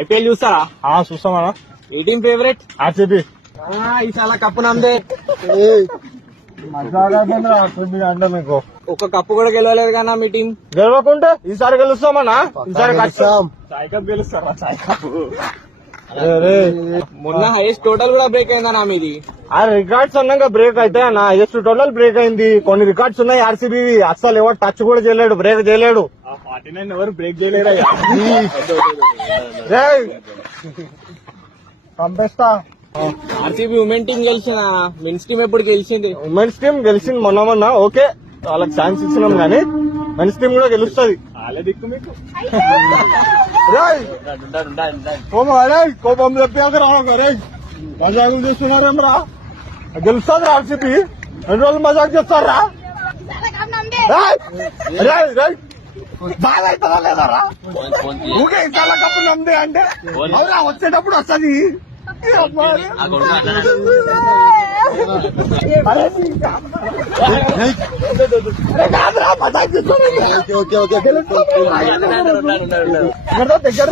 IPL చూస్తారా? చూస్తామన్నా. ఏ team favourite? RCB. ఈసారి cup నమ్మదే. అంటే మీకు ఒక కప్పు కూడా గెలవలేదు కదా మీ టీం. గెలవకుంటే ఈసారి గెలుస్తామన్నా. ఈసారి ఖచ్చితం. చాయ్ కప్ గెలుస్తారా? చాయ్ కప్ మొన్న హైయెస్ట్ టోటల్ కూడా బ్రేక్ అయిందన్నా మీది. ఆ రికార్డ్స్ అన్నాక బ్రేక్ అయితే అన్న హైయెస్ట్ టోటల్ బ్రేక్ అయింది. కొన్ని రికార్డ్స్ ఉన్నాయి ఆర్సీబీ, అస్సలు ఎవరు టచ్ కూడా చేయలేడు, బ్రేక్ చేయలేడు. 49 ఎవరు బ్రేక్ చేయలేరు. పంపిస్తా. ఆర్సీబీ ఉమెన్ టీం గెలిచిన, మెన్స్ టీం ఎప్పుడు గెలిచింది? ఉమెన్స్ టీం గెలిచింది మొన్న. ఓకే, వాళ్ళకి ఛాన్స్ ఇచ్చినాం కానీ మెన్స్ టీం కూడా గెలుస్తుంది. దిక్కు మీకు కోపం చెప్పాక రావరే మజాకులు చేస్తున్నారేమరా. గెలుస్తుంది ఆర్సీబీ. 2 రోజులు మజాకు చేస్తారా? బాగా అవుతుందా లేదారా? ఊకే చాలా కప్పు నమ్మదే అంటే అవునా వచ్చేటప్పుడు వస్తుంది. దగ్గర